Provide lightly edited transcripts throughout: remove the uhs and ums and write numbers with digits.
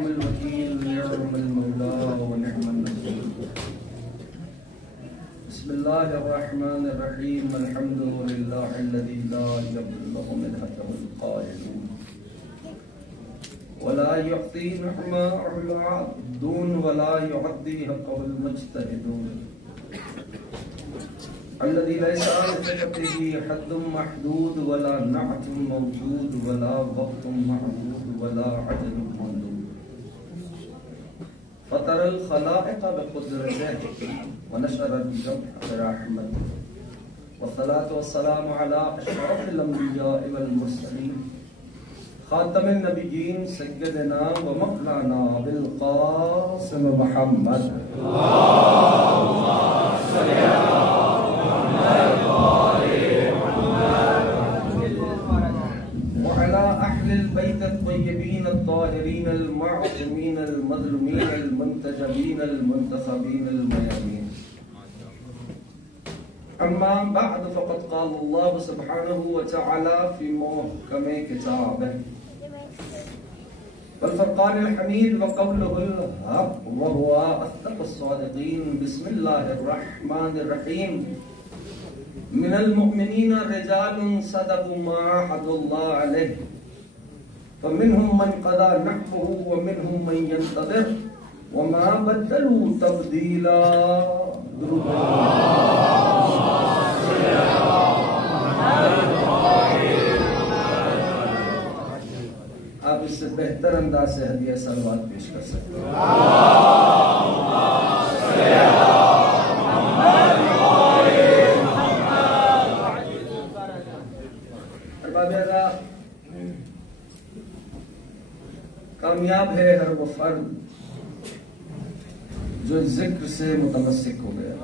निअमल वकील निअमल मौला व निअमन नसीर। बिस्मिल्लाहिर्रहमानिर्रहीम अल्हम्दुलिल्लाहिल्लज़ी ला यब्लुगु मिनहुल क़ाइलून वला युअती निअमतहुल आबदून वला युअद्दी हक़्क़हुल मुज्तहिदून अल्लज़ी लैसा लिफ़क़तिही हद्दुम महदूद वला नअतुम मौजूद वला वक़्तुम मअदूद वला अजलुम ममदूद फ़तरल ख़लाइक़ बिक़ुद्रतिही व नशरल जम्अ बिरहमतिही वस्सलातु वस्सलामु अला अशरफिल अंबिया'i वल मुरसलीन खातमिन नबिय्यीन सय्यदिना व मौलाना अबुल क़ासिम मुहम्मद वअला अहलिल बैत अत्तय्यबीन अत्ताहिरीन अल-मुअज़्ज़मीन अल-मज़लूमीन अल-मुंतजबीन अल-मुंतखबीन अल-मयामीन। अम्मा बअद फ़क़द क़ाल अल्लाहु सुब्हानहु व तआला फ़ी मुहकम किताबिही वल फ़ुरक़ानिल हमीद व क़ौलुहुल हक़ व हुवा अस्दक़ुस सादिक़ीन। बिस्मिल्लाहिर रहमानिर रहीम। मिनल मुमिनीन रिजालुन सदक़ू मा अहदुल्लाह अलैहि फमिनहुम मन क़दा नहबहु व मिनहुम मन यंतज़िर व मा बद्दलू तब्दीला। आप इससे बेहतर अंदाज से हदिया सलवात पेश कर सकते हैं। कामयाब है हर वो फर्द जो जिक्र से मुतमस्सिक हो गया।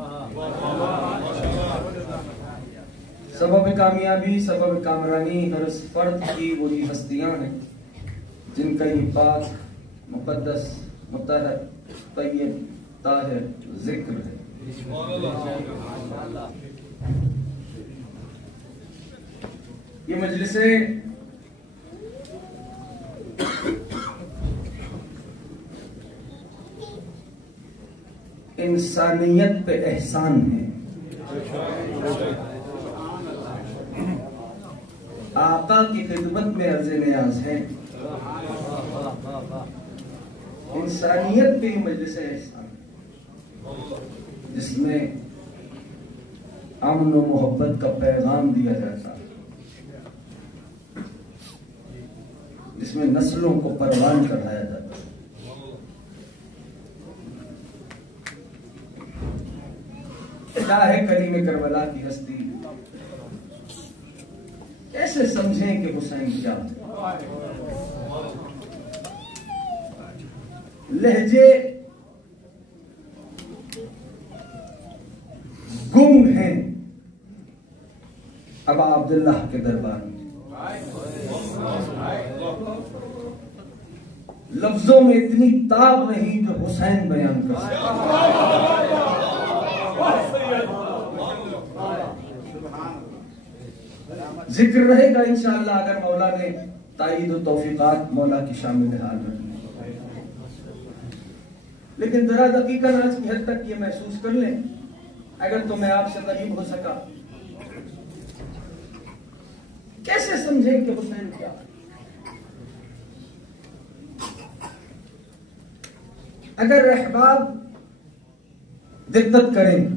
सबब कामयाबी सबब कामरानी हर उस फर्द की वही हस्तियां हैं जिनका ये पाक मुकद्दस मुतहर तय्यब ताहिर जिक्र है। ये मजलिसें इंसानियत पे एहसान है। आका की खिदमत में अर्ज़ नियाज है। इंसानियत पे मजलिस एहसान जिसमें अमन व मोहब्बत का पैगाम दिया जाता है, जिसमें नस्लों को परवान कराया जाता है। क्या है करीम करबला की हस्ती, कैसे समझें कि हुसैन क्या है। लहजे गुम हैं अबा अब्दुल्लाह के दरबार में। लफ्जों में इतनी ताब नहीं जो हुसैन बयान कर सकता। जिक्र रहेगा इंशाअल्लाह अगर मौला ने ताईद और तौफीकात मौला की शामिल हाल रखी। लेकिन जरा दकीकन आज की हद तक ये महसूस कर लें, अगर तो मैं आपसे करीब हो सका, कैसे समझें कि हुसैन क्या है। अगर अहबाब दिक्कत करें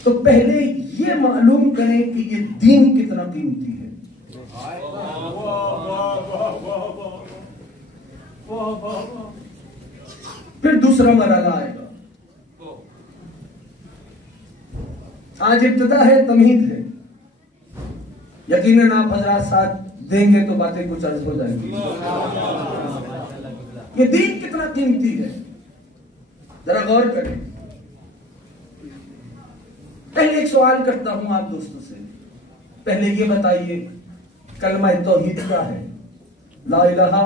तो पहले ये मालूम करें कि ये दीन कितना कीमती है। फिर दूसरा मरहला आएगा। आज इब्तिदा है, तमहीद है। यकीनन आप हजरात साथ देंगे तो बातें कुछ अर्ज हो जाएंगी। ये दीन कितना कीमती है, जरा गौर करें। पहले एक सवाल करता हूं आप दोस्तों से, पहले ये बताइए कलमा तौहीद क्या है? ला इलाहा,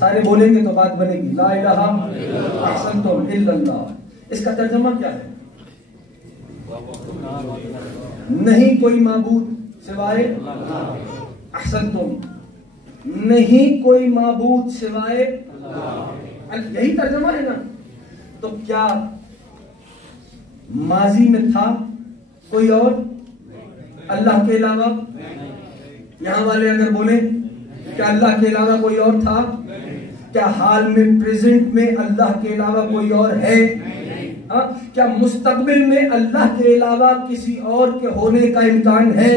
सारे बोलेंगे तो बात बनेगी। ला इलाहा अहसनतुम इल्लल्लाह, इसका तर्जुमा क्या है? नहीं कोई माबूद सिवाय अहसनतुम, नहीं कोई माबूद सिवाय, यही तर्जुमा है ना। तो क्या माजी में था कोई और अल्लाह के अलावा? यहां वाले अगर बोले क्या अल्लाह के अलावा कोई और था? क्या हाल में प्रेजेंट में अल्लाह के अलावा कोई और है? क्या मुस्तकबिल में अल्लाह के अलावा किसी और के होने का इम्कान है?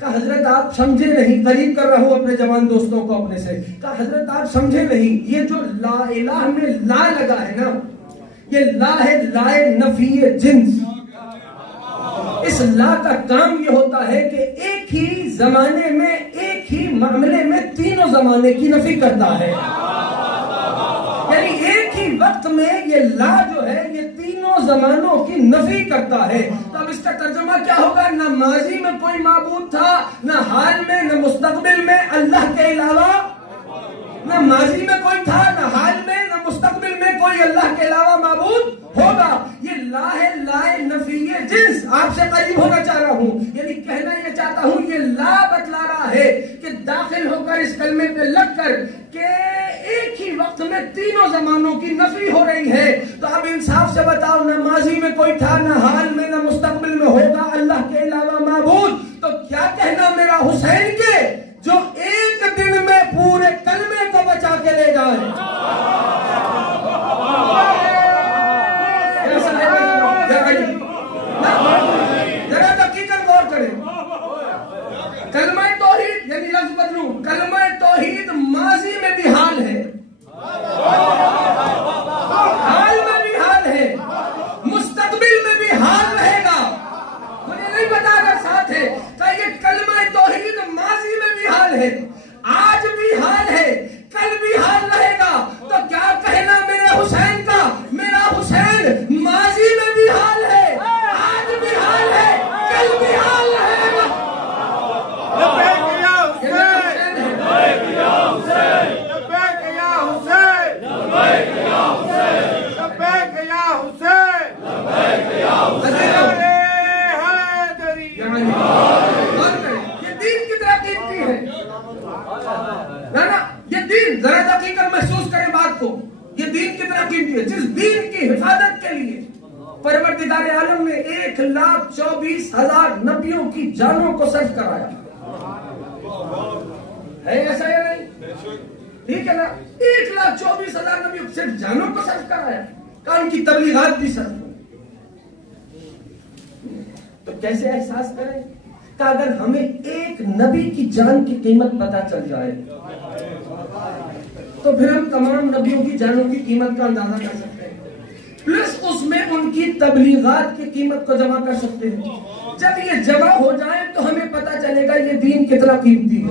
का हजरत आप समझे नहीं, करीब कर रहा हूं अपने जवान दोस्तों को अपने से, का हजरत आप समझे नहीं, ये जो ला इलाह में ला लगा है ना, ये ला है लाए नफी जिन्स। इस ला का काम ये होता है कि एक ही जमाने में, एक ही मामले में तीनों जमाने की नफी करता है। यानी एक ही वक्त में ये ला जो है ये तीनों जमानों की नफी करता है। तो अब इसका तर्जुमा क्या होगा? न माजी में कोई माबूद था, न हाल में, न मुस्तकबिल में अल्लाह के अलावा, न माजी में कोई था, न हाल में, न मुस्तकबिल में कोई अल्लाह के अलावा माबूद होगा। ये ला है लाए नफीये जिन्स। आपसे करीब होना चाह रहा हूं, यानी कहना ये चाहता हूं, ये ला बतला रहा है कि दाखिल होकर इस कलमे पे लगकर के एक ही वक्त में तीनों जमानों की नफी हो रही है। तो अब इंसाफ से बताओ, न माजी में कोई था, न हाल में, न मुस्तकबिल में होगा अल्लाह के अलावा माबूद। तो क्या कहना मेरा हुसैन के, जो एक दिन में पूरे कलमे को बचा के ले जाए। जरा हकीकत गौर करें। कलमा तौहीद यानी लफ्ज बदलूं, कलमा तौहीद माजी में भी हाल है, हाल में भी हाल है, मुस्तकबिल में भी हाल रहेगा। मुझे नहीं पता अगर साथ है क्या ये कलमा तौहीद माजी में भी हाल है, आज भी हाल है, कल भी हाल रहेगा। तो क्या कहना मेरे हुसैन का, मेरा हुसैन माजी में भी हाल है, आज भी हाल है, कल भी हाल रहेगा। ये दीन कितना कीमती है ना, ये दीन जरा हकीकत महसूस करें बात को, ये दीन कितना कीमती है। जिस दीन की हिफाजत के लिए परवरदिगार आलम ने 1,24,000 नबियों की जानों को सर्फ कराया है, ऐसा या नहीं? ठीक है ना, 1,24,000 नबियों सिर्फ जानों को सर्फ कराया, का उनकी तबलीगात भी सर्फ हुई। तो कैसे एहसास करें कि अगर हमें एक नबी की जान की कीमत पता चल जाए तो फिर हम तमाम नबियों की जानों की कीमत का अंदाजा कर सकते हैं, प्लस उसमें उनकी तबलीगात की कीमत को जमा कर सकते हैं। जब ये जमा हो जाए तो हमें पता चलेगा ये दीन कितना कीमती है।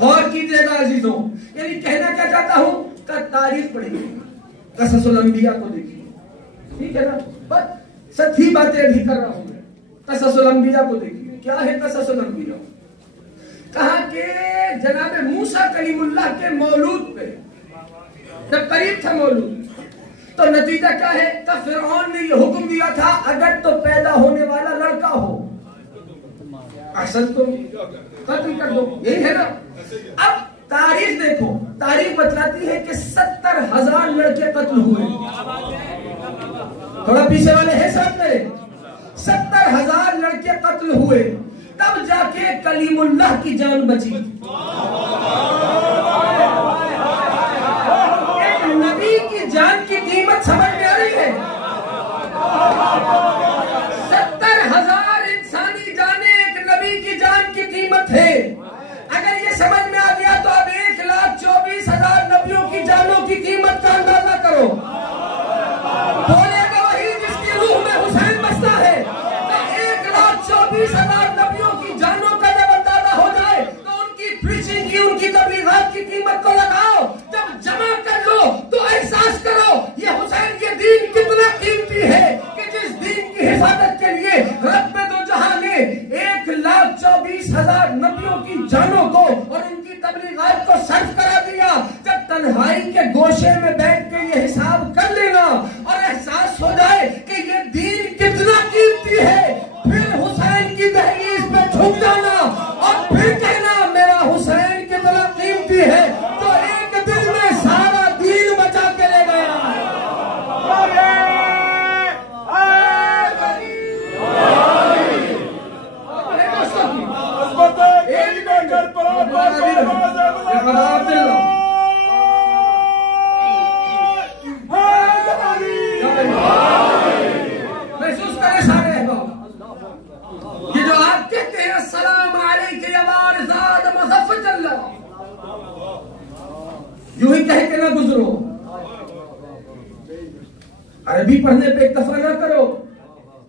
गौर कीजिएगा अजीजों, यानी कहना क्या चाहता हूं का तारीख पढ़िए, क़ससुल अंबिया को देखिए, ठीक है ना, बस सच्ची बातें अभी कर रहा हूं मैं। क़ससुल अंबिया को देखिए, क्या है क़ससुल अंबिया? कहा कि जनाब मूसा कलीमुल्लाह के मौलूद पे जब करीब था मौलूद, तो नतीजा क्या है कि फिरौन ने ये हुक्म दिया था अगर तो पैदा होने वाला लड़का हो असल तो कत्ल कर दो, यही है ना। अब तारीख देखो, तारीख बतलाती है कि 70,000 लड़के कत्ल हुए। थोड़ा पीछे वाले हैं साथ में, 70,000 लड़के कत्ल हुए, तब जाके कलीमुल्लाह की जान बची। एक नबी की जान की कीमत समझ में आ रही है? 70,000 इंसानी जाने एक नबी की जान की कीमत है। अगर ये समझ में आ गया तो अब 1,24,000 नबियों की जानों की कीमत का अंदाजा करो। बोलेगा वही जिसकी रूह में हुसैन बसता है। 1,24,000 नबियों की जानों का जब अंदाजा हो जाए तो उनकी प्रीचिंग की, उनकी तबलीगात की कीमत को लगाओ। जब जमा कर लो तो एहसास करो ये हुसैन के दीन कितना कीमती है कि जिस दीन की हिफाजत के लिए रब्बे दो जहां ने 1,24,000 नबियों की जानों को और उनकी तबलीगात को सर्फ करा दिया। जब तन्हाई के गोशे में बैठ के ये हिसाब कर लेना और एहसास हो जाए कि ये दीन कितना कीमती है, फिर हुसैन की दहलीज पे झुक जाना और फिर कहना मेरा हुसैन कितना यूं ही कह के ना गुजरो। अरबी पढ़ने पे इक्तफा ना करो,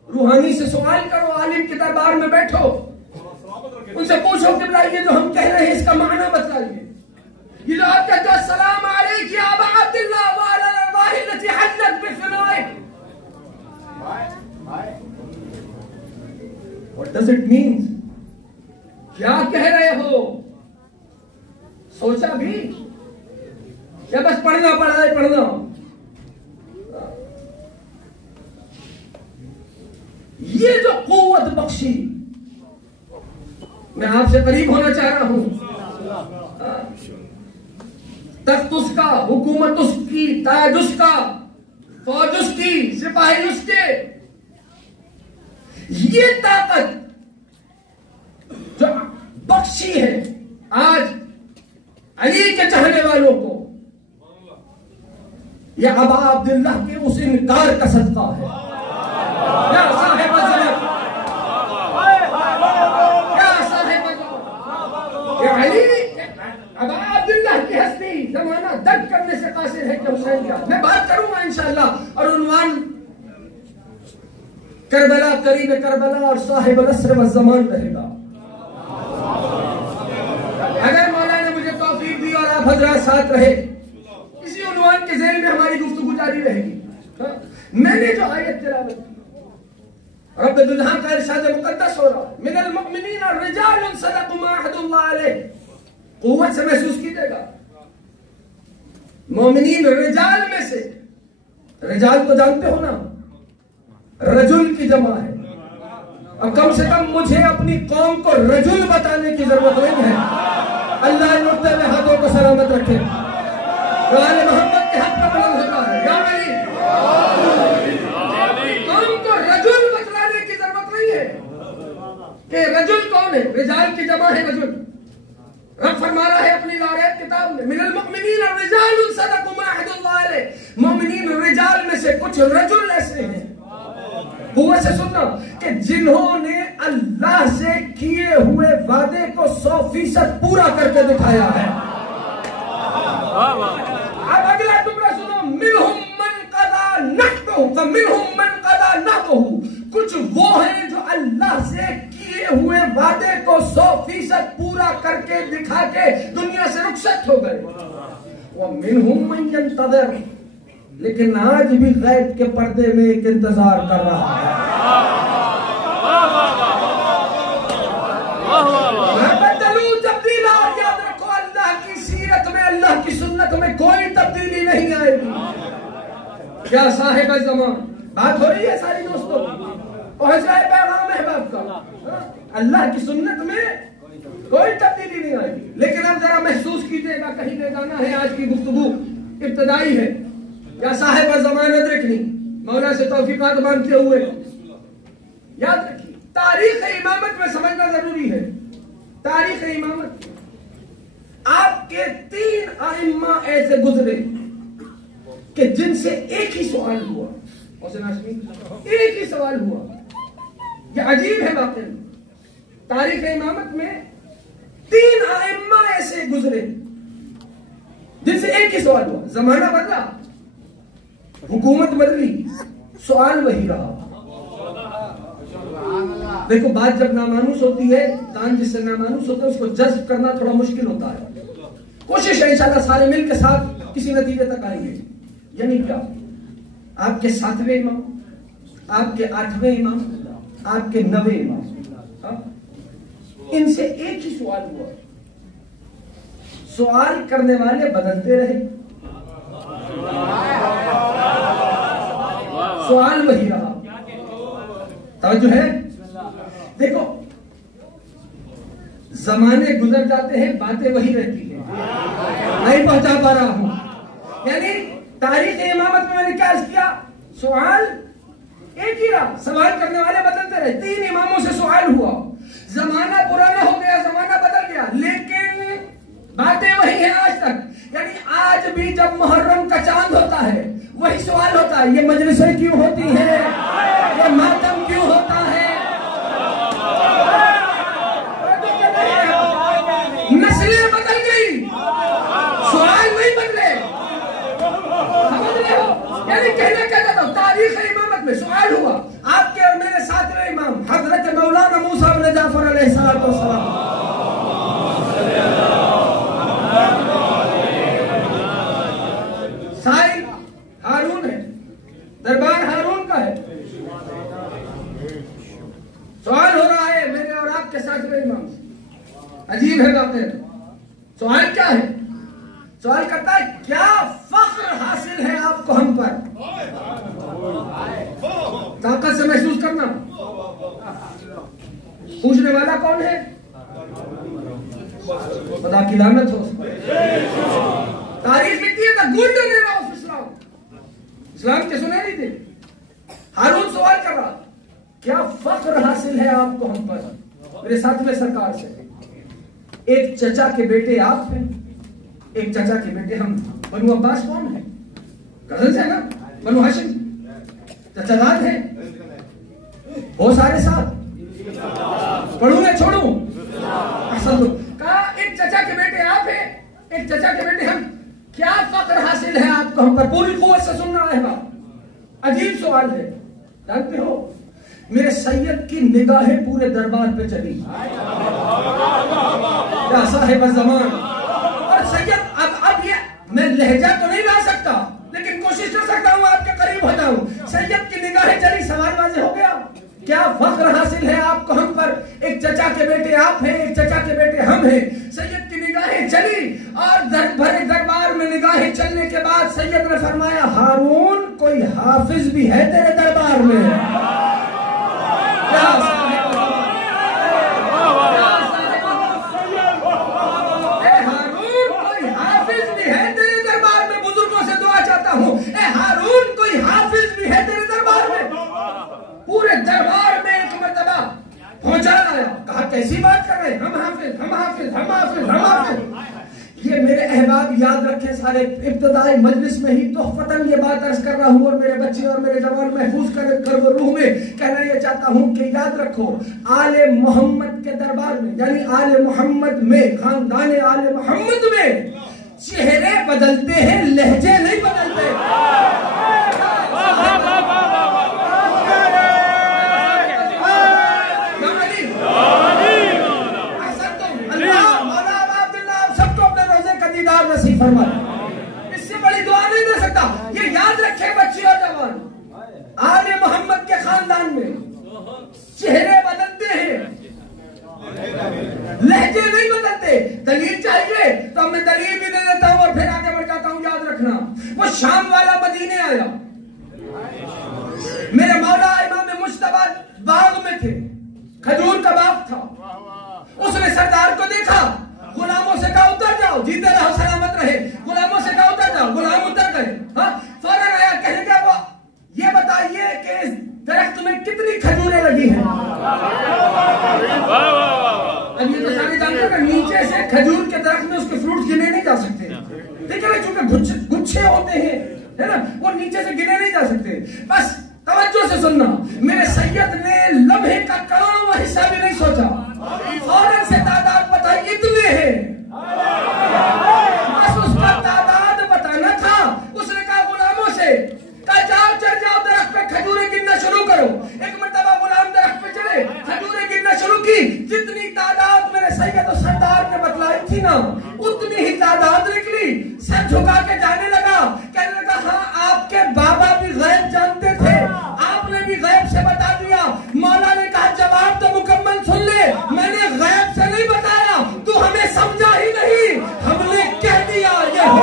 रूहानी से सवाल करो, आलिम के दरबार में बैठो, उनसे पूछो कि ये जो हम कह रहे हैं इसका माना बताइए। ये जो आप कहते हो अस्सलाम अलैकुम या अबा अब्दुल्लाह व अला अरवाहि लती हल्लत बिफनाइक, व्हाट डज इट मीन? क्या कह रहे हो? सोचा भी या बस पढ़ना पढ़ना? ये जो कुव्वत बख्शी, मैं आपसे करीब होना चाह रहा हूं। तख्त उसका, हुकूमत उसकी, ताज उसका, फौज उसकी, सिपाही उसके। ये ताकत जो बख्शी है आज अली के चाहने वालों को, यह अबा अब्दुल्लाह के उस इनकार का सदका है। या साहिब अजमत, या साहिब अजमत, या अली अबा अब्दुल्लाह की हस्ती जमाना दर्द करने से कासिर है कि हुसैन का। मैं बात करूंगा इंशाअल्लाह, और उन्वान करबला, करीब करबला और साहिब अलअस्र व ज़मान रहेगा। अगर मौला ने मुझे तौफीक दी और आप हजरात साथ रहे, इसी उन्वान के ज़ेल में हमारी गुफ्तगू जारी रहेगी। मैंने जो आयत तिलावत की, रब दुल्हा का इरशाद मुकद्दस हो रहा है, मिनल मुमिनीन रिजालुन सदक़ू मा अहदुल्लाह अलैह। कुव्वत से महसूस कीजिएगा, मोमिनीन रिजाल में से, रिजाल को जानते हो ना, रजुल की जमा है। अब कम से कम मुझे अपनी कौम को रजुल बताने की जरूरत नहीं है। अल्लाह नुक्ते में हाथों को सलामत रखे, वाले मोहम्मद के हक में बुलंद होता है। या अली, कौम को रजुल बतलाने की जरूरत नहीं है कि रजुल कौन है। रिजाल की जमा है रजुल। रब फरमा रहा है अपनी लायत किताब में, मिनल मुमिनीन रिजालुन सदक़ू मा अहदुल्लाह अलैह। मोमिनीन रिजाल में से कुछ रजुल ऐसे हैं, हुआ से सुनना, कि जिन्होंने अल्लाह से किए हुए वादे को 100% पूरा करके दिखाया है। अब अगला टुकड़ा सुनो, मिनहुम मन क़ज़ा नहबहु व मिनहुम मन क़ज़ा नहबहु। कुछ वो हैं जो अल्लाह से किए हुए वादे को 100% पूरा करके दिखा के दुनिया से रुखसत हो गए। व मिनहुम मन यंतज़िर, लेकिन आज भी गैब के पर्दे में एक इंतजार कर रहा है। तब्दीला, याद रखो, अल्लाह की सीरत में, अल्लाह की सुन्नत में कोई तब्दीली नहीं आएगी। क्या साहिब ज़मान, बात हो रही है सारी दोस्तों, पहुंच रहा है पैगाम अहबाब का। अल्लाह की सुन्नत में कोई तब्दीली नहीं आएगी। लेकिन अब जरा महसूस कीजिएगा, कहीं ले जाना है, आज की गुफ्तगू इब्तदाई है। या साहिब ज़मानत रखनी, मौला से तौफीकात मांगते हुए याद रखिए, तारीख इमामत में समझना जरूरी है। तारीख इमामत आपके 3 आइम्मा ऐसे गुजरे कि जिनसे एक ही सवाल हुआ, एक ही सवाल हुआ। यह अजीब है वाकई। तारीख इमामत में 3 आइम्मा ऐसे गुजरे जिनसे एक ही सवाल हुआ। जमाना बदला, हुकूमत बदली, सवाल वही रहा। देखो, बात जब नामानूस होती है, कान जिससे नामानूस होता है उसको जज्ब करना थोड़ा मुश्किल होता है। कोशिश है इंशाल्लाह सारे मिल के साथ किसी नतीजे तक आएंगे। यानी क्या, आपके 7वें इमाम, आपके 8वें इमाम, आपके 9वें इमाम, इनसे एक ही सवाल हुआ। सवाल करने वाले बदलते रहे, सवाल वही रहा। तवज्जो है? देखो, जमाने गुजर जाते हैं, बातें वही रहती हैं। नहीं पहुंचा पा रहा हूं। यानी तारीख इमामत में मैंने क्या किया, सवाल एक ही रहा, सवाल करने वाले बदलते रहे। 3 इमामों से सवाल हुआ। जमाना पुराना हो गया, जमाना बदल गया, लेकिन बातें वही है आज तक। यानी आज भी जब मुहर्रम का चांद होता है, वही सवाल होता है, ये मजलिसें क्यों होती है, ये मातम क्यों होता है। नस्लें बदल गई, सवाल नहीं बदले। तारीख इमामत में सवाल हुआ, आपके और मेरे सातवें इमाम हजरत मौलाना मूसा बिन जाफर अलैहिस्सलाम, साहिब हारून है, दरबार हारून का है। सवाल हो रहा है मेरे और आपके सातवें इमाम से। अजीब है बातें। सवाल क्या है? सवाल करता है क्या फख्र हासिल है आपको हम पर? ताकत से महसूस करना। पूछने वाला कौन है? खुदा की लानत हो। तारीफ लिखती है the golden era of Islam. इस्लाम के सुने नहीं थे। हारून सवाल कर रहा, क्या फख्र हासिल है आपको हम पर? मेरे साथ में सरकार से, एक चचा के बेटे आप हैं, एक चचा के बेटे हम। बनु अब्बास कौन है? कजन है ना, बनु हाशिम चचाजाद है। बहुत सारे साथ पढ़ू या छोड़ू? कहा एक चचा के बेटे आप हैं, एक चचा के बेटे हम। क्या फख्र हासिल है आपको हम पर? पूरी कुव्वत से सुनना है बात। अजीब सवाल है। जानते हो मेरे सैयद की निगाहें पूरे दरबार पे चली। क्या साहिब ज़मान। और सैयद अब ये मैं लहजा तो नहीं ला सकता, लेकिन कोशिश कर सकता हूं आपके करीब हो जाऊं। सैयद की निगाहें चली, सवाल वाज़ेह हो गया। क्या फख्र हासिल है आपको हम पर? एक चचा के बेटे आप हैं, एक चचा के बेटे हम हैं। सैयद की निगाहें चली और भरे दरबार में निगाहें चलने के बाद सैयद ने फरमाया, हारून कोई हाफिज भी है तेरे दरबार में? हारून कोई हाफिज भी है तेरे दरबार में? बुजुर्गों से दुआ चाहता हूँ, हारून कोई हाफिज भी है तेरे दरबार में? पूरे दरबार में एक मर्तबा पहुंचा आया। कहा कैसी बात कर रहे हैं? हम हाफिज, हम हाफिज, हम हाफिज, हम हाफिज। ये मेरे अहबाब याद रखें सारे, इब्तिदाई मजलिस में ही तोहफतन ये बात अर्ज कर रहा हूँ और मेरे बच्चे और मेरे जवान महफूज कर वो रूह में कहना ये चाहता हूँ कि याद रखो, आले मोहम्मद के दरबार में, यानी आले मोहम्मद में, खानदान आले मोहम्मद में चेहरे बदलते हैं, लहजे नहीं बदलते। नसीब फरमाए। इससे बड़ी दुआ नहीं दे सकता। ये याद रखे बच्चे और जवान, आले मोहम्मद के खानदान में चेहरे बदलते हैं, लहजे नहीं बदलते। दलील चाहिए तो मैं दलील भी दे देता हूं और फिर आगे बढ़ जाता हूं। याद रखना, वो शाम वाला मदीने आया, मेरे मौला इमाम मुश्तबा बाग में थे, खजूर का बाग था। उसने सरदार को देखा, गुलामों से कहा उतर जाओ, जीते रहो सलामत रहे। गुलामों से कहा उतर जाओ, गुलाम उतर गए। फौरन आया, कहने लगा वो ये बताइए कि इस दरख्त में कितनी खजूरें लगी हैं? अब ये तो सारे जानते हैं, नीचे से खजूर के दरख्त में उसके फ्रूट गिने नहीं जा सकते। ठीक है, चूंकि गुच्छे होते हैं, है ना, वो नीचे से गिने नहीं जा सकते। बस तवज्जो से सुनना, मेरे सैयद ने लम्हे का करोड़ों हिस्सा भी नहीं सोचा, फौरन से तादाद बताई, इतने हैं। बस उसका तादाद बताना था। उसने कहा गुलामों से, कहा जाओ चढ़ जाओ दरख्त पे, खजूरें गिनना शुरू करो। एक मरतबा गुलाम दरख्त पे चढ़े, खजूरें गिनना शुरू की। जितनी तादाद मेरे सैयद और सरदार ने बतलाई थी ना, उतनी ही तादाद निकली। सर झुका के जाने लगा, कहने लगा हाँ आपके बाबा भी गैब जानते थे, आपने भी गैब से बता दिया। मौला ने कहा जवाब तो मुकम्मल सुन ले, मैंने गैब से नहीं बताया, तू हमें समझा ही नहीं, हमने कह दिया ये हो।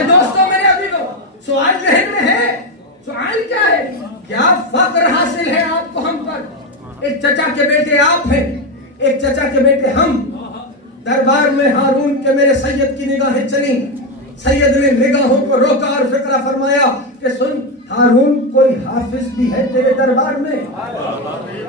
मेरे दोस्तों, मेरे अजीजों, सवाल जहन में है। सवाल क्या है? क्या फक्र हासिल है आपको हम पर? एक चचा के बेटे आप हैं, एक चचा के बेटे हम। दरबार में हारून के मेरे सैयद की निगाहें चली। सैयद ने निगाहों को रोका और फिक्रा फरमाया कि सुन हारून, कोई हाफिज भी है तेरे दरबार में?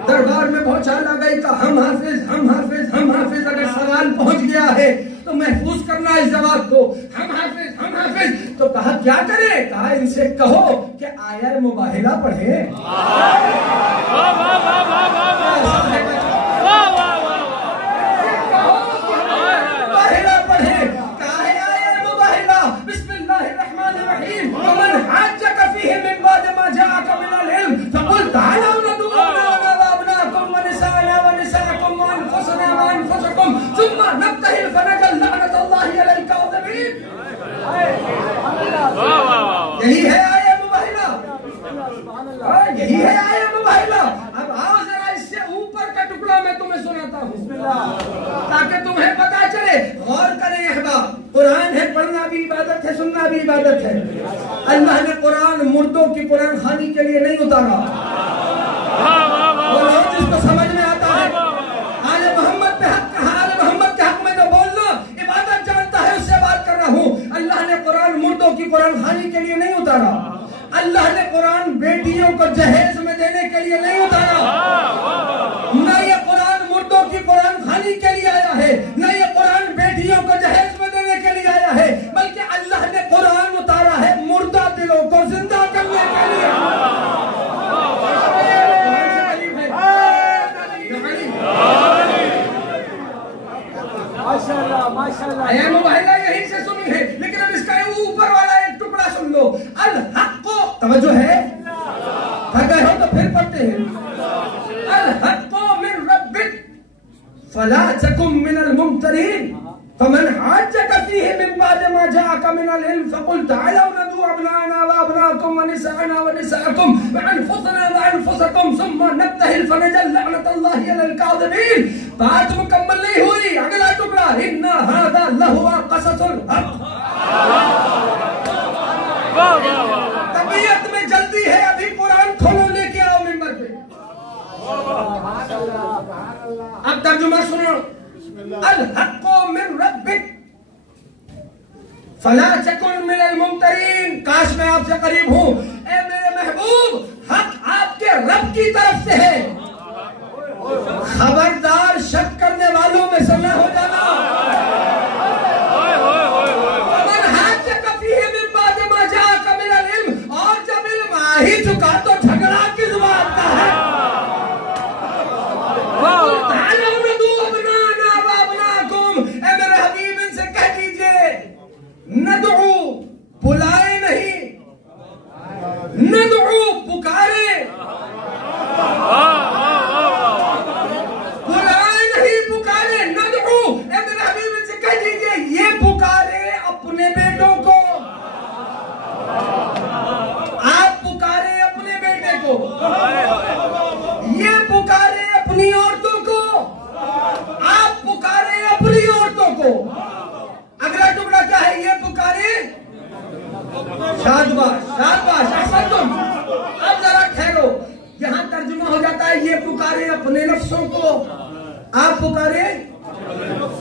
दरबार में भौचाल आ गई का हम हाफिज, हम हाफिज, हम हाफिज। अगर सवाल पहुंच गया है तो महफूज करना इस जवाब को, हम हाफिज, हम हाफिज। तो कहा क्या करे? कहा इनसे कहो कि आया मुबाहिला पढ़े। यही है आया मुबाहिला, यही है आया मुबाहिला। अब आओ जरा इससे ऊपर का टुकड़ा मैं तुम्हें सुनाता हूँ ताकि तुम्हें पता चले। गौर करें अहबाब, कुरान है, पढ़ना भी इबादत है, सुनना भी इबादत है। अल्लाह ने कुरान मुर्दों की कुरान खानी के लिए नहीं उतारा। जिसको समझ में आता है आले मोहम्मद पे हक कहा, आले मोहम्मद के हक में तो बोलना इबादत जानता है उससे बात कर रहा हूँ। अल्लाह ने कुरान मुर्दों की कुरान खानी के लिए नहीं उतारा। अल्लाह ने कुरान बेटियों को जहेज में देने के लिए नहीं उतारा। न ये कुरान मुर्दों की कुरान खानी के लिए आया है, न ये कुरान बेटियों को जहेज में देने के लिए आया है, बल्कि अल्लाह ने कुरान उतारा है मुर्दा दिलों को जिंदा करने के लिए। माशाअल्लाह, माशाअल्लाह। आया मुबाहिला यहीं से सुनी है, लेकिन अब इसका ऊपर वाला एक टुकड़ा सुन लो। अल हक को तवज्जो है, थक गए हो तो फिर पढ़ते हैं। अल हक को मिन रब्बिक फला तकुम मिनल मुमतरीन फमन हाज्जक फीहि मिन बाद मा जाअक मिनल इल्म फकुल तआलू नदू अबनाना व अबनाकुम व निसाअना व निसाअकुम व अनफुसना व अनफुसकुम सुम्मा नब्तहिल फनजल लअनतुल्लाहि अलल काज़िबीन। बात मुकम्मल नहीं हुई, अगला टुकड़ा इन्ना हादा लहुवा क़ससुल हक़। तबीयत में जल्दी है, अभी कुरान खोलो, लेके आओ मिंबर पे। अब तर्जुमा सुनो। अल हक़्क़ु मिन रब्बिक फला तकुन मिनल मुमतरीन। काश मैं आपसे करीब हूं, ए मेरे महबूब, हक आपके रब की तरफ से है। खबरदार शक करने वालों में से न हो जाना। और जब इल्म आ ही चुका तो झगड़ा किस बात का है? मेरे हबीब इनसे कह दीजिए नदू, बुलाए नहीं, नदू पुकारे, बुलाए नहीं पुकारे, नदू। मेरे हबीब इनसे कह दीजिए ये पुकारे अपने बेटों को, आप पुकारे अपने बेटे को, ये पुकारे अपनी औरतों को, आप पुकारे अपनी औरतों को। अगला टुकड़ा क्या है? ये पुकारे, शाबाश शाबाश, ऐसा तुम। अब जरा ठहरो, यहां तर्जुमा हो जाता है ये पुकारे अपने नफ्सों को, आप पुकारे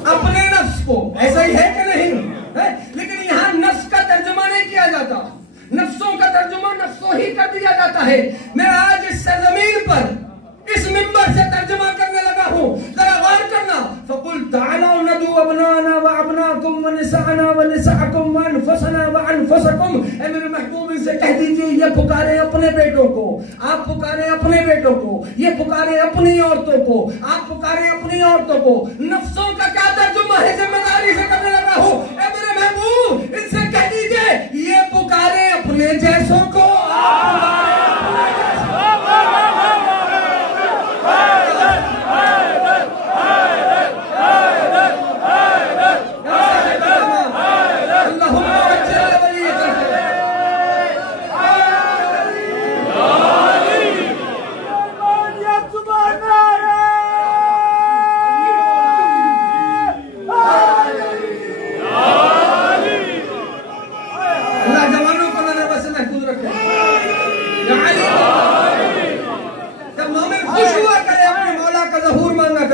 अपने नफ्स को। ऐसा ही है कि नहीं है? लेकिन यहां नफ्स का तर्जुमा नहीं किया जाता, नफ्सों का तर्जुमा नफ्सों ही कर दिया जाता है। मैं आज इस सरजमीन पर इस मिंबर से तर्जुमा करने लगा हूं, जरा गौर करना। फकुल तआलू नदू अबनाना व अबनाकुम व निसाअना व निसाअकुम व अनफुसना व अनफुसकुम। ए मेरे महबूब इनसे कह दीजिए ये पुकारे अपने बेटों को, आप पुकारे अपने बेटों को, ये पुकारे अपनी औरतों को, आप पुकारे अपनी औरतों को। नफ्सों का क्या तर्जुमा है? जिम्मेदारी से करने लगा हूं। ए मेरे महबूब इनसे कह दीजिए ये पुकारे अपने जैसों को,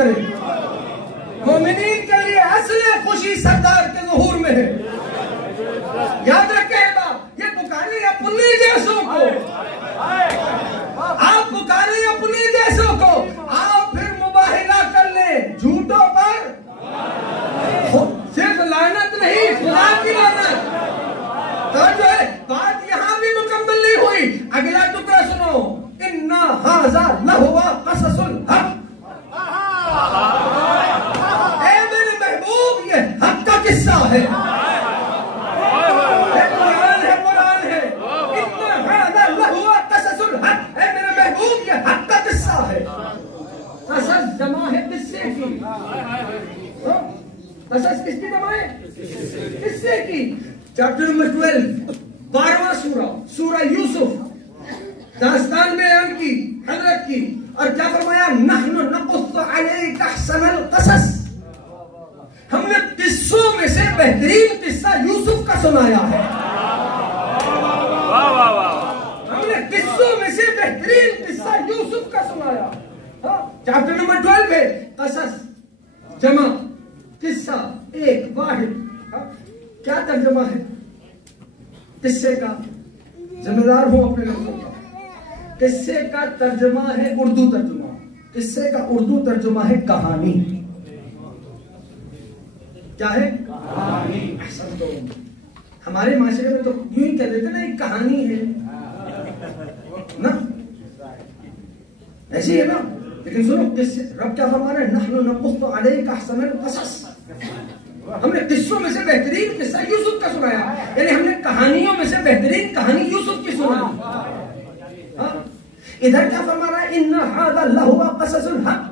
करे। मोमिनीन के लिए असली खुशी सरदार के ज़ुहूर में है। याद रखेगा, ये पुकारे अपने जैसों को, आप पुकारे अपने जैसों को, आप फिर मुबाहिला कर ले झूठों पर। सिर्फ लानत नहीं, खुदा की लानत। तो जो है बात यहां भी मुकम्मल नहीं हुई। अगला टुकड़ा सुनो, इन्ना हाज़ा लहुवा क़ससुल हक़। ऐ मेरे महबूब, ये हक का किस्सा है। कुरान है। इन्ना हाज़ा लहुवा क़ससुल हक़। ऐ मेरे महबूब, ये हक का किस्सा है। क़सस जमा है किस्से की। क़सस किसकी जमा है? किस्से की। चैप्टर नंबर 12, 12वां सूरा यूसुफ, दास्तान बयान की हजरत की। और क्या फरमाया? नहनु नक़ुस्सु अलैका अहसनल क़सस। हमने किस्सों में से बेहतरीन किस्सा यूसुफ का सुनाया है। हमने किस्सों में से बेहतरीन किस्सा यूसुफ का सुनाया। चैप्टर नंबर 12 है क़सस जमा, किस्सा एक वाहिद। क्या तर्जुमा है किस्से का? जिम्मेदार हो अपने लफ्जों का। किस्से का तर्जुमा है उर्दू तर्जुमा। किस्से का उर्दू तर्जुमा है कहानी। क्या है? कहानी। तो हमारे माशरे में तो यूं ही कह देते ना, एक कहानी है ना, ऐसी है ना। लेकिन सुनो, किस्से रब क्या फरमा रहे हैं? नहनु नक़ुस्सु अलैका अहसनल क़सस। हमने किस्सों में से बेहतरीन किस्सा यूसुफ का सुनाया, यानी हमने कहानियों में से बेहतरीन कहानी यूसुफ की सुनाई। इधर क्या फरमा रहा है? इन्ना हाज़ा लहुवा क़ससुल हक़।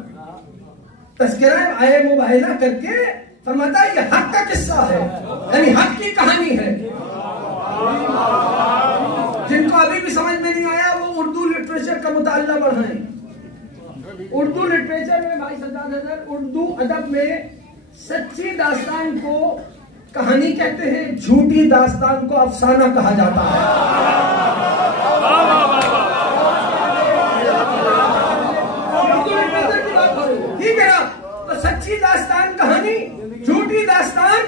तज़किरा आए मुबाहिला करके फरमाता है ये हक का किस्सा है, यानी हक की कहानी है। जिनको अभी भी समझ में नहीं आया वो उर्दू लिटरेचर का मुताल्ला बढ़ाएं। उर्दू लिटरेचर में भाई सज्जाद हज़रत, उर्दू अदब में सच्ची दास्तान को कहानी कहते हैं, झूठी दास्तान को अफसाना कहा जाता है। ठीक है ना? तो सच्ची दास्तान कहानी, झूठी दास्तान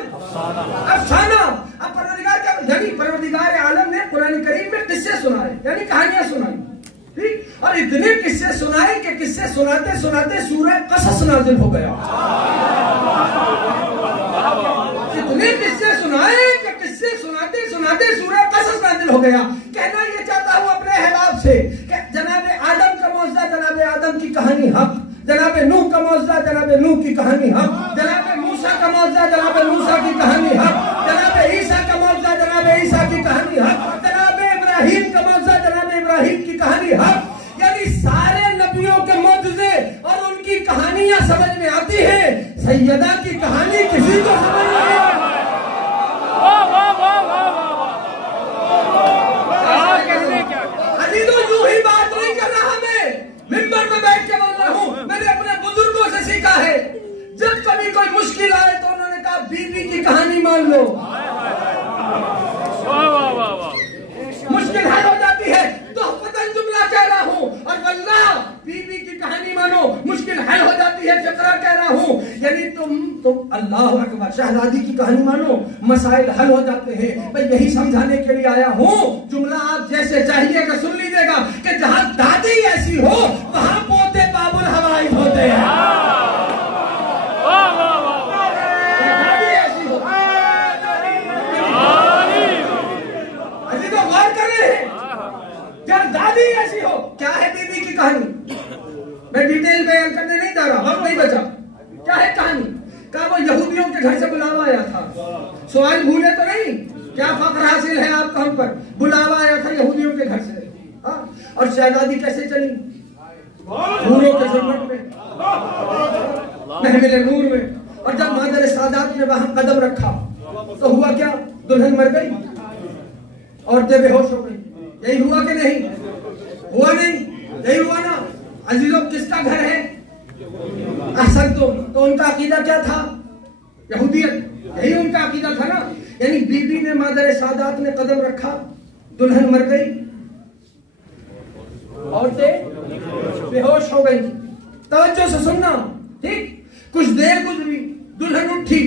अफसाना। अब परवरदिगार क्या, यानी परवरदिगार आलम ने कुरान करीम में किस्से सुनाए, यानी कहानियां सुनाई। ठीक, और इतने किस्से सुनाए कि किस्से सुनाते सुनाते सूरह क़सस नाज़िल हो गया। इतने किस्से सुनाए कि किस्से सुनाते सुनाते सूरह क़सस नाज़िल हो गया। कहना ये चाहता हूं अपने अहबाब से कि जनाब आदम का मौजज़ा, जनाब आदम की कहानी हक। जनाब नूह का मौजज़ा, जनाब नूह की कहानी हक। जनाब मूसा का मौजज़ा, जनाब मूसा की कहानी हक। जनाब ईसा का मौजज़ा, जनाब ईसा की कहानी हक। जनाब इब्राहिम का मौजज़ा, जनाब इब्राहिम की कहानी हक। यानी सारे नबियों के मौजज़े और उनकी कहानियां समझ में आती है, सैयदा की कहानी किसी को समझ नहीं आती। अजीजों, यूं ही बात नहीं कर रहा, मैं मिंबर में बैठ के बोल रहा हूं। मैंने अपने बुजुर्गों से सीखा है, जब कभी कोई मुश्किल आए तो उन्होंने कहा बीवी की कहानी मान लो, मुश्किल हल हो जाती है। तो फतन जुमला कह रहा हूं, और वल्लाह बीवी की कहानी मानो, मुश्किल हल हो जाती है। फिक्रा कह रहा हूं, यानी तुम अल्लाह अकबर, शहजादी की कहानी मानो, मसाइल हल हो जाते हैं। मैं यही समझाने के लिए आया हूं। जुमला आप जैसे चाहिएगा सुन लीजिएगा कि जहां दादी ऐसी हो वहां पोते बाबुल हवाई होते हैं। दादी ऐसी हो, अजी तो गौर करें, जब दादी ऐसी हो। क्या है बीबी की कहानी? मैं डिटेल बयान करने नहीं जा रहा, वक्त नहीं बचा। क्या है कहानी? कहा वो यहूदियों के घर से बुलावा आया था। सवाल भूले तो नहीं? क्या फख्र हासिल है आपको हम पर? बुलावा आया था यहूदियों के घर से। और शहजादी कैसे चली? नूरों के जुल्मत में, महमिल नूर में। और जब मादर सादात ने वहां कदम रखा तो हुआ क्या? दुल्हन मर गई, औरतें बेहोश हो गई। यही हुआ कि नहीं? हुआ नहीं? यही हुआ ना। अजीजों, किसका घर है? अहसन। तो उनका अकीदा क्या था? यहूदियत। यही उनका अकीदा था ना। यानी बीबी ने, मादर सादात ने कदम रखा, दुल्हन मर गई, औरतें बेहोश हो गई। तवज्जो से सुनना, ठीक, कुछ देर गुजरी, दुल्हन उठी,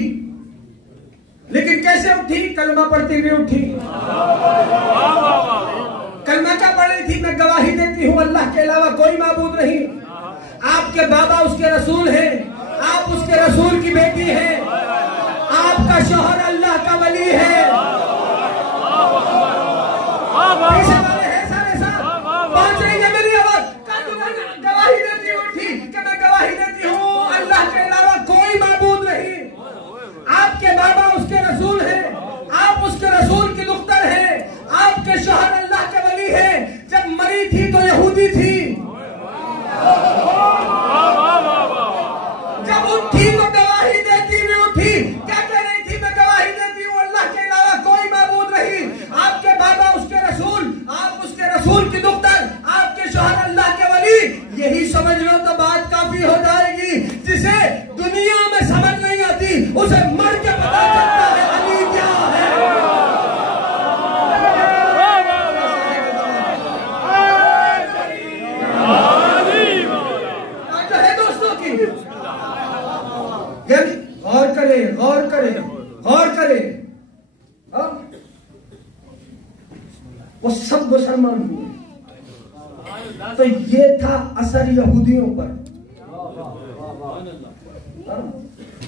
लेकिन कैसे उठी? कलमा पढ़ती हुई उठी। कलमा क्या पढ़ रही थी? मैं गवाही देती हूँ अल्लाह के अलावा कोई माबूद नहीं। आपके बाबा उसके रसूल हैं, आप उसके रसूल की बेटी हैं, आपका शौहर अल्लाह का वली है। पहुंच रही है मेरी आवाज? गवाही देती उठी कि मैं गवाही देती हूँ अल्लाह के अलावा कोई माबूद नहीं। आपके बाबा उसके रसूल हैं, आप उसके रसूल की दुख्तर हैं, आपके शौहर अल्लाह के वली हैं। जब मरी थी तो यहूदी थी, जब उठी तो गवाही देती हुई उठी। क्या कह रही थी? मैं गवाही देती हूँ अल्लाह के अलावा कोई माबूद नहीं। आपके बाबा उसके रसूल, आप उसके रसूल की दुख्तर, आपके शौहर अल्लाह के वली। यही समझ लो तो बात काफी हो जाएगी। जिसे दुनिया में समझ नहीं आती उसे मर के पता चलता है अली क्या है। जो है दोस्तों की, गौर करें, गौर करें, गौर करें। वो सब मुसलमान हुए तो ये था असर यहूदियों पर।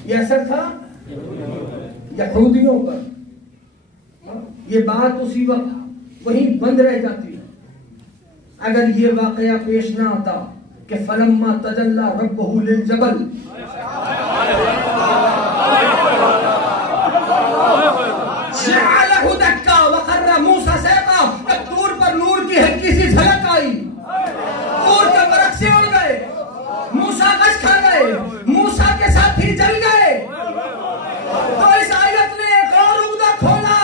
ये असर था यहूदियों पर। ये बात उसी वक्त वहीं बंद रह जाती है अगर ये वाकया पेश ना आता कि फलम्मा तजल्ला रब्बहु लिल जबल जअलहु दक्का व खर्रा मूसा सैक़ा। तूर पर नूर की हल्की सी झलक आई, तूर के बरक से उड़ गए, मूसा कश खा गए, मूसा के साथी जल गए। तो इस आयत ने एक और उदा खोला,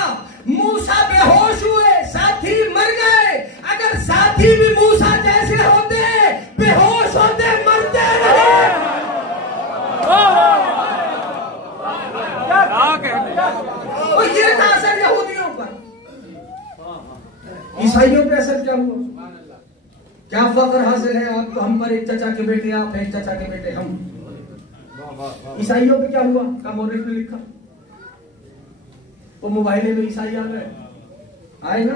मूसा बेहोश हुए, साथी मर गए। अगर साथी भी मूसा जैसे होते, बेहोश होते, मरते नहीं। तो ये था असर यहूदियों पर। ईसाइयों पे असर क्या हुआ? क्या फख्र हासिल है आपको हम पर? एक चचा के बेटे आप, एक चचा के बेटे हम। ईसाइयों पे क्या हुआ? का मौलिक ने लिखा, वो मोबाइल में ईसाई आ गए, आए ना।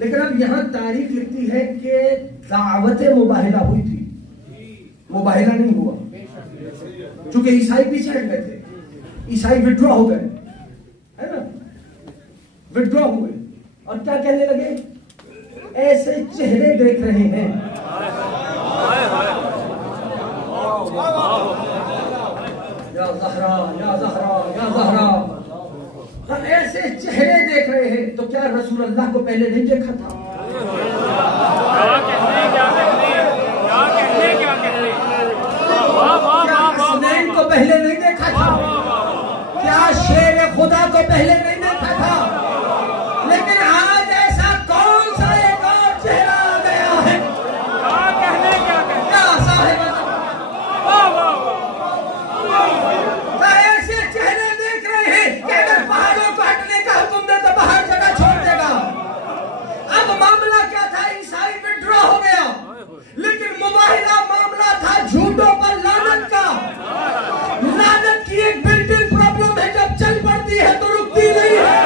लेकिन अब यहां तारीख लिखती है कि दावत मुबाहिला हुई थी, मुबाहिला नहीं हुआ, क्योंकि ईसाई पीछे हट गए थे, ईसाई विड्रॉ हो गए, है ना, विड्रॉ हुए और क्या कहने लगे? ऐसे चेहरे देख रहे हैं, या ज़हरा, या ज़हरा, या ज़हरा। हम ऐसे चेहरे देख रहे हैं। तो क्या रसूल अल्लाह को पहले नहीं देखा था? क्या हसनैन को पहले नहीं देखा था? क्या शेर खुदा को पहले नहीं देखा था? लेकिन आज ऐसा कौन सा एक और चेहरा आ गया है? क्या साहिब ऐसे चेहरे देख रहे हैं कि अगर पहाड़ों को हटने का हुक्म दे तो बाहर जगह छोड़ देगा। अब मामला क्या था? ईसाई विड्रॉ हो गया, लेकिन मुबाहिला मामला था झूठों पर लानत का। लानत की एक बिल्ट इन प्रॉब्लम है, जब चल पड़ती है तो रुकती नहीं है।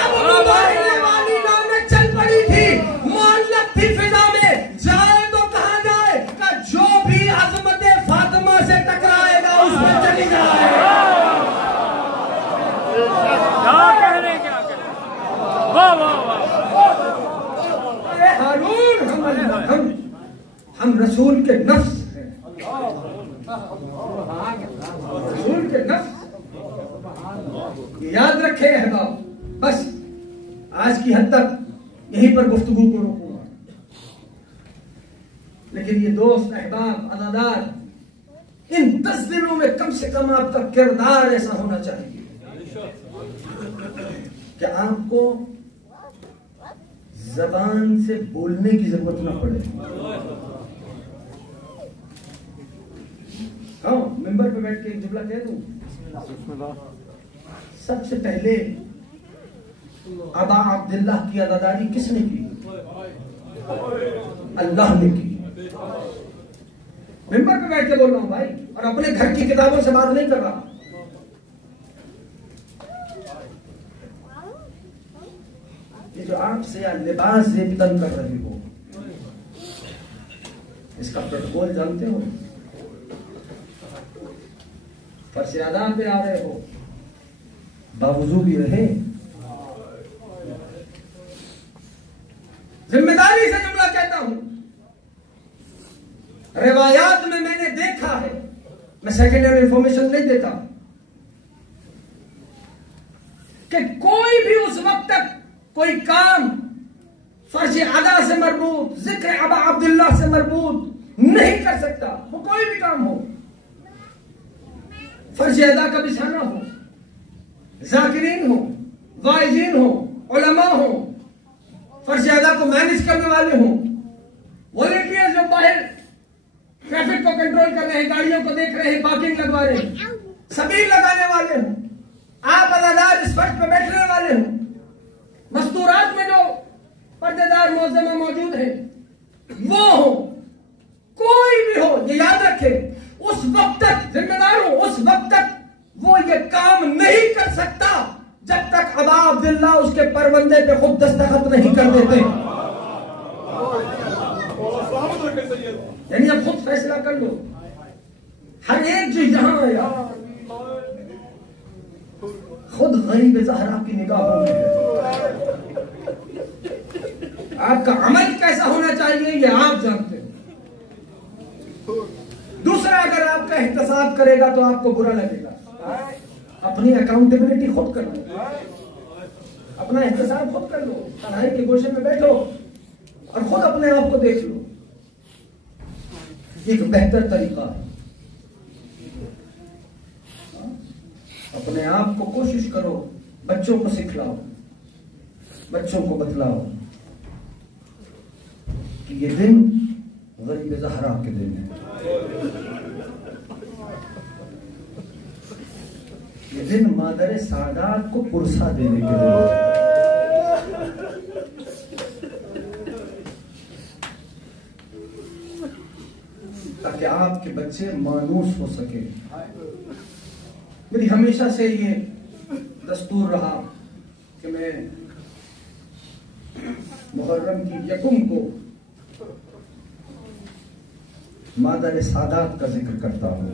अब मुबाहिले वाली लानत चल पड़ी थी, मुअल्लक थी फिजा में, जाए तो कहां जाए? का जो भी अजमत फातिमा से टकराएगा उस पर चली जाए। अरे हारून, हम रसूल के नफ्स हैं, रसूल के नफ्स। याद रखे अहबाब, बस आज की हद तक यहीं पर गुफ्तगू को रोकूंगा। लेकिन ये दोस्त अहबाब अज़ादार, इन 10 दिनों में कम से कम आपका किरदार ऐसा होना चाहिए कि आपको जबान से बोलने की जरूरत ना पड़े। हाँ, मिंबर पे बैठ के एक जुमला कह दूं। सबसे पहले अबा अब्दुल्लाह की अदादारी किसने की? अल्लाह ने की। मिंबर पे बैठ के बोल रहा हूं भाई, और अपने घर की किताबों से बात नहीं कर रहा। ये जो आपसे या लिबास जेबतन कर रही हो, इसका प्रोटोकॉल जानते हो? फर्श आदाब पे आ रहे हो, बावजूद भी रहे। जिम्मेदारी से जुमला कहता हूं, रिवायात में मैंने देखा है, मैं सेकेंडरी इंफॉर्मेशन नहीं देता, कि कोई भी उस वक्त तक कोई काम फर्ज अदा से मरबूत, जिक्र अबा अब्दुल्ला से मरबूत नहीं कर सकता। वो कोई भी काम हो, फर्ज अदा का बिछाना हो, जाकिरीन हो, वाइजीन हो, उलमा हो, फर्ज अदा को मैनेज करने वाले हो, वॉलंटियर्स जो बाहर ट्रैफिक को कंट्रोल कर रहे हैं, गाड़ियों को देख रहे हैं, पार्किंग लगवा रहे हैं, सभी लगाने वाले हो, आप अदादार इस फर्श पर बैठने वाले हो, मस्तूरात में जो पर्देदार मौजमा मौजूद है वो हो, कोई भी हो, ये याद रखे, उस वक्त तक जिम्मेदार हो, उस वक्त तक वो ये काम नहीं कर सकता जब तक अबा अब्दुल्ला उसके परवंदे पे खुद दस्तखत नहीं कर देते। यानी अब खुद फैसला कर लो, हर एक चीज जहां है यार, खुद गरीब ज़हरा की निगाहों में है। आपका अमल कैसा होना चाहिए ये आप जानते हो। दूसरा, अगर आपका एहतसाब करेगा तो आपको बुरा लगेगा। अपनी अकाउंटेबिलिटी खुद कर लो, अपना एहतसाब खुद कर लो, तन्हाई के गोशे में बैठो और खुद अपने आप को देख लो। एक बेहतर तरीका है, अपने आप को कोशिश करो, बच्चों को सिखलाओ, बच्चों को बतलाओ कि ये दिन गरीब ज़हरा के दिन है, ये दिन मादर सादात को पुरसा देने के दिन है। ताकि आपके बच्चे मानूस हो सके। मेरी हमेशा से ये दस्तूर रहा कि मैं मुहर्रम की यकुम को मादर सादात का जिक्र करता हूं।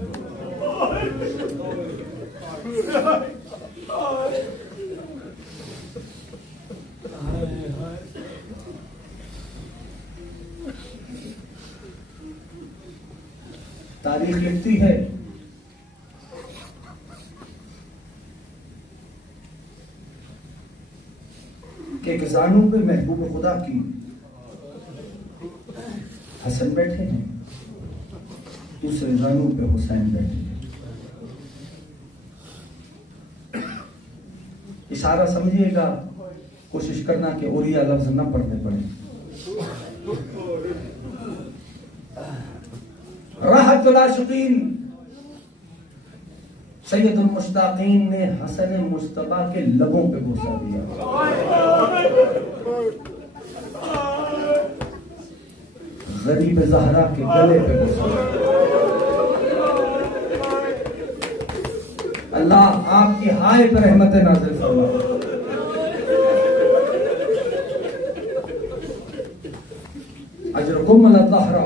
तारीख लिखती है कि एक ज़ानू पे महबूब खुदा की हसन बैठे हैं, दूसरे ज़ानू पे हुसैन बैठे हैं। इशारा समझिएगा, कोशिश करना कि ओरिया लफ्ज न पढ़ने पड़े। राहतुल आशिकीन सैयदुल मुश्ताकीन ने हसन मुस्तफा के लबों पे बोसा दिया। गरीब ज़हरा के गले पे बोसा दिया। अल्लाह आपकी हाय पर रहमत नाज़िल फरमा। अजरकुम अला ज़हरा।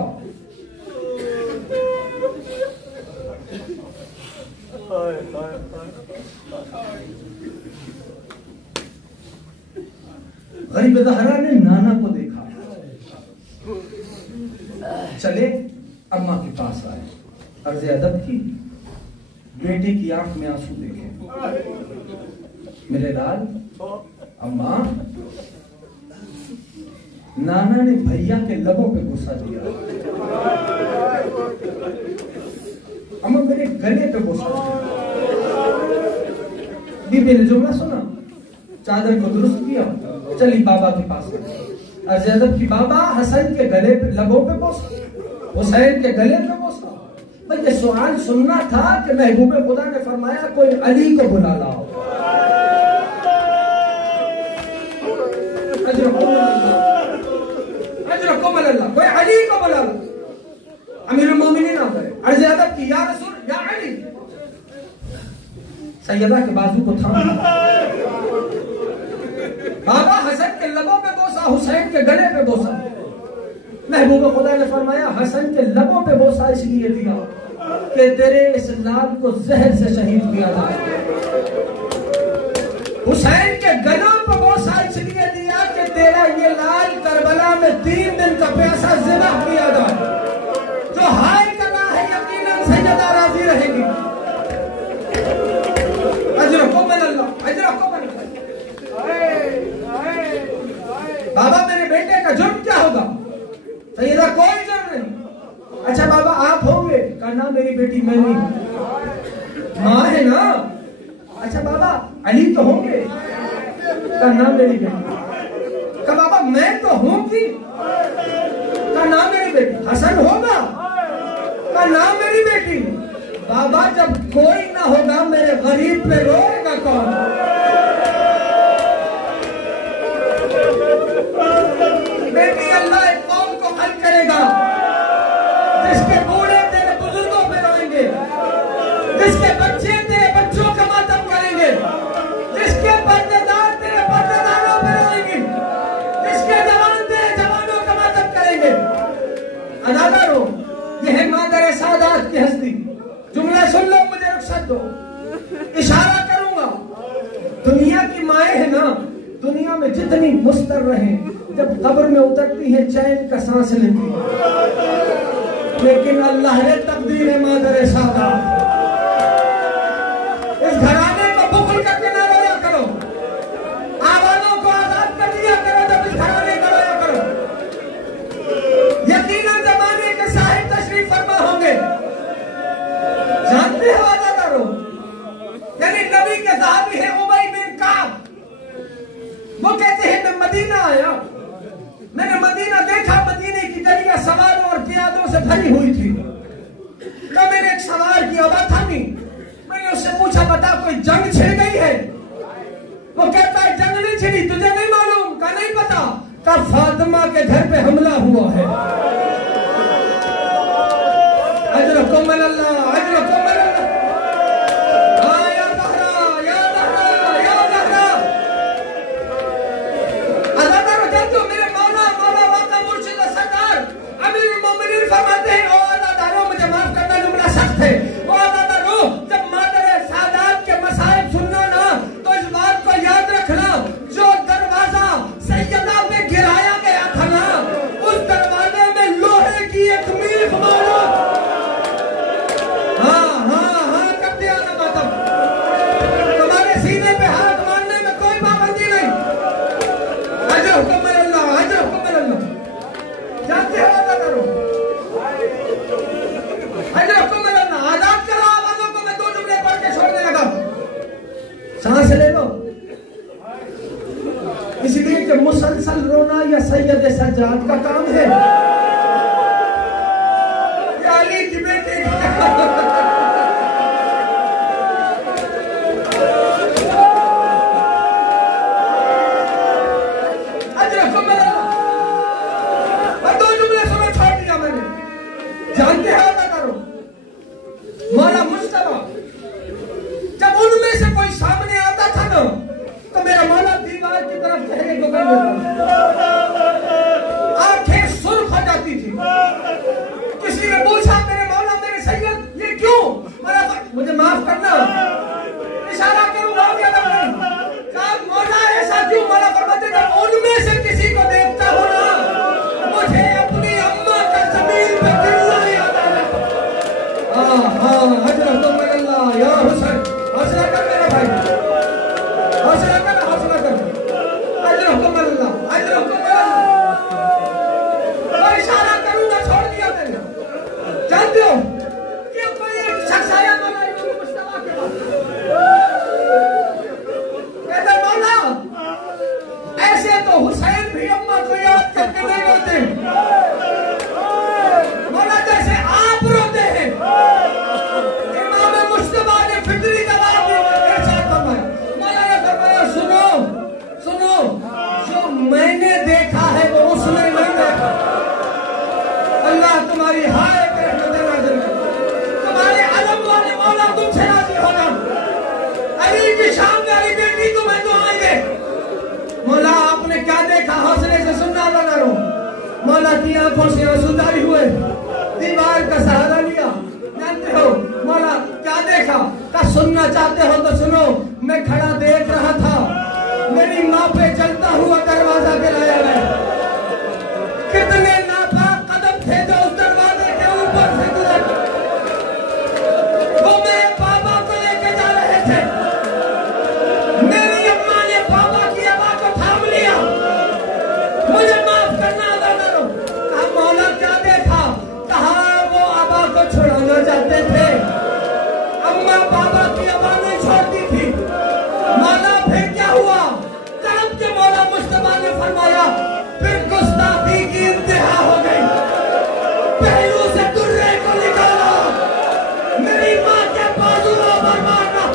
गरीब ज़हरा ने नाना को देखा, चले अम्मा के पास आए, अर्ज़ अदब की, बेटे की आंख में आंसू देखे। मेरे लाल, अम्मा, नाना ने भैया के लबों पे गुस्सा दिया, अम्मा मेरे गले पे गुस्सा दिया। बीबी ने जुमला सुना, चादर को दुरुस्त किया, चली बाबा के पास। अर्ज़ अदब की, बाबा हसन के गले पे लबों पे बोसा, हुसैन के गले पे बोसा। भाई ये सवाल सुनना था कि महबूब खुदा ने फरमाया कोई अली को बुला लाओ। अजरकुम अल्लाह, कोई अली को बुला लो। अमीरुल मोमिनीन आ गए, सैयदा के बाजू को थाम लिया। बाबा हसन के लबों पे बोसा, हुसैन के गले पे बोसा। महबूब खुदा ने फरमाया हसन के लबों पे बोसा इसलिए दिया कि तेरे इस लाल को जहर से शहीद किया जाए। हुसैन के गलों पे बोसा इसलिए दिया कि तेरा ये लाल करबला में 3 दिन का प्यासा ज़िबा किया जाए। जो हाय करना है यकीनन सैयदा राजी रहेगी। अजरको मन अल्लाह, अजरको मन अल्लाह। बाबा मेरे बेटे का जुर्म क्या होगा? सैयदा कोई जुर्म नहीं। अच्छा बाबा आप होंगे? का नाम मेरी बेटी मैं नहीं हूं, माँ है ना। अच्छा बाबा अली तो होंगे? का नाम मेरी बेटी। का बाबा मैं तो होंगी? का नाम मेरी बेटी। हसन होगा? का नाम मेरी बेटी। बाबा जब कोई ना होगा मेरे गरीब पे रोएगा कौन? बेटी अल्लाह एक कौम को हल करेगा जिसके बूढ़े तेरे बुजुर्गों पे रोएंगे, जिसके बच्चे तेरे बच्चों का मातम करेंगे, जिसके पर्देदार तेरे पर्देदारों पे रोएंगे, जिसके जवान तेरे जवानों का मातम करेंगे। अदाकारों यह है मादर सादात की हस्ती। जुमला सुन लो, मुझे रुखसत दो, इशारा करूंगा। दुनिया की माएँ है ना, दुनिया में जितनी मुस्तर रहे जब कब्र में उतरती है चैन का सांस लेती है, लेकिन अल्लाह ने तकदीर है मादर सादात। इस घराने को बुखल करके ना रोया करो, आवाज़ों को आजाद कर दिया करो जब इस घराने को रोया करो। यकीनन जमाने के साहिब तशरीफ फरमा होंगे, जानते हो अदाकारों, यानी नबी के साहबी है उबई बिन काब। वो कहते हैं मैं मदीना आया, मैंने मदीना देखा, मदीने की गलियां सवारों और प्यादों से भरी हुई थी। तो मैंने एक सवार की आवाज थामी, मैंने उससे पूछा बता कोई जंग छिड़ गई है? वो कहता है जंग नहीं छिड़ी, तुझे नहीं मालूम? का नहीं पता। का फातिमा के घर पे हमला हुआ है। अजरको मन अल्लाह, अजरको मन अल्लाह। फरमाते हैं ओ अदादारों, मुझे माफ करना जुमला सख्त है। ओ अदादारों, जब मादर सादात के मसाइब सुनना ना तो इस बात को याद रखना, जो दरवाजा सैयदा पे गिराया गया था ना, उस दरवाजे में लोहे की एक मीख मारो। हाँ कर दिया ना मातम। तुम्हारे सीने पे हाथ मारने में कोई पाबंदी नहीं। अजर हुक्म अल्लाह, अजर हुक्म अल्लाह। जानते हो अदादारों, आजाद करो आवाज़ों को। मैं 2 जुमले पढ़ के छोड़ने लगा, सांस ले लो। इसलिए कि मुसलसल रोना या सैयद सज्जाद का काम है, या अली की बेटी और 2 जुमले सुनो, छोड़ दिया मैंने। जानते हो मौला मुस्तफा जब उनमें से कोई सामने आता था ना तो मेरा मौला दीवार की तरफ चेहरे को कर देता, आंखें सुर्ख हो जाती थी। किसी ने पूछा मेरे मौला मेरे सैयद ये क्यों? मुझे माफ करना, इशारा करूंगा मौला ऐसा क्यों? मौला फरमाते जब उनमें से किसी को देखता हूं ना, मुझे अपनी अम्मा का जमीन पे गिरना याद आ जाता। या हुसैन, हौसला कर मेरा भाई, हौसला कर, हौसला कर। अजर हुक्म अल्लाह, अजर हुक्म अल्लाह। मैं इशारा करूंगा, छोड़ दिया मैंने। जानते हो ये कोई एक शख्स आया मौला इमाम मुस्तफा के पास, कहता मौला ऐसे तो हुसैन भी अम्मा को याद करके नहीं रोते, मौला जैसे आप रोते हैं। मैंने देखा है वो उसने नहीं देखा। अल्लाह तुम्हारी हाय पे रहमत नाज़िल करे, तुम्हारे अलम वाले मौला तुमसे राजी होना। मौला की आंखों से आंसू जारी हुए, दीवार का सहारा लिया। जानते हो मौला क्या देखा? का सुनना चाहते हो तो सुनो। मैं खड़ा देख रहा था, मेरी माँ पे चलता हुआ दरवाजा के लाया गया। कितने नापाक कदम थे जो उस दरवाजे के ऊपर से गुजर, वो मेरे पापा को लेके जा रहे थे। मेरी अम्मा ने पापा की आवाज को थाम लिया, मुझे माफ करना अदा करो। कहा मौला क्या देखा? कहा वो आबा को छुड़ाना चाहते थे, अम्मा पापा की आवाज नहीं छोड़ती थी। मौला फिर क्या हुआ? तड़प के मौला मुस्तफा ने फरमाया, फिर गुस्ताखी की इंतहा हो गई। पहलू से दुर्रे को निकाला, मेरी माँ के बाजुओं पर मारना।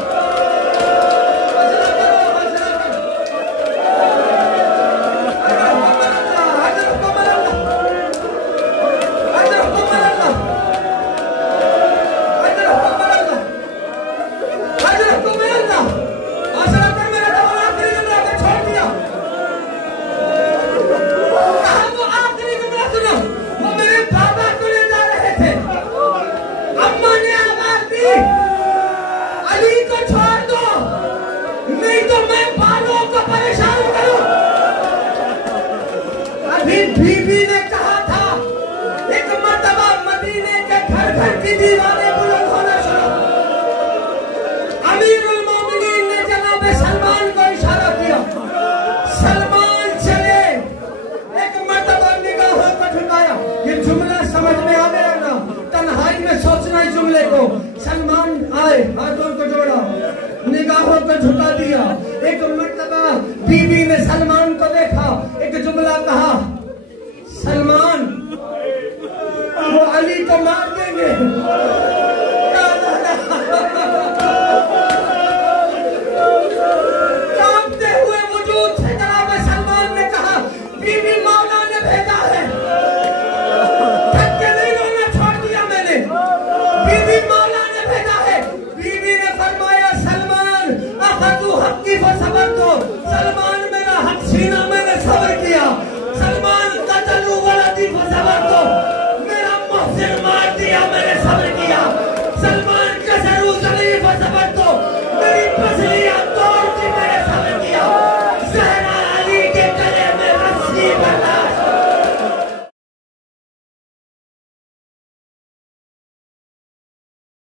बीबी ने कहा था, एक मर्तबा मदीने के घर घर की दीवारें बुलंद होना शुरू। अमीरुल मोमिनीन ने जनाब सलमान को इशारा किया, सलमान चले। एक मर्तबा निगाहों को झुकाया। ये जुमला समझ में आ गया ना? तन्हाई में सोचना इस जुमले को। सलमान आए, हाथों को जोड़ा, निगाहों को झुका दिया। एक मर्तबा बीबी ने सलमान को देखा, एक जुमला कहा, सलमान वो अली को मार देंगे।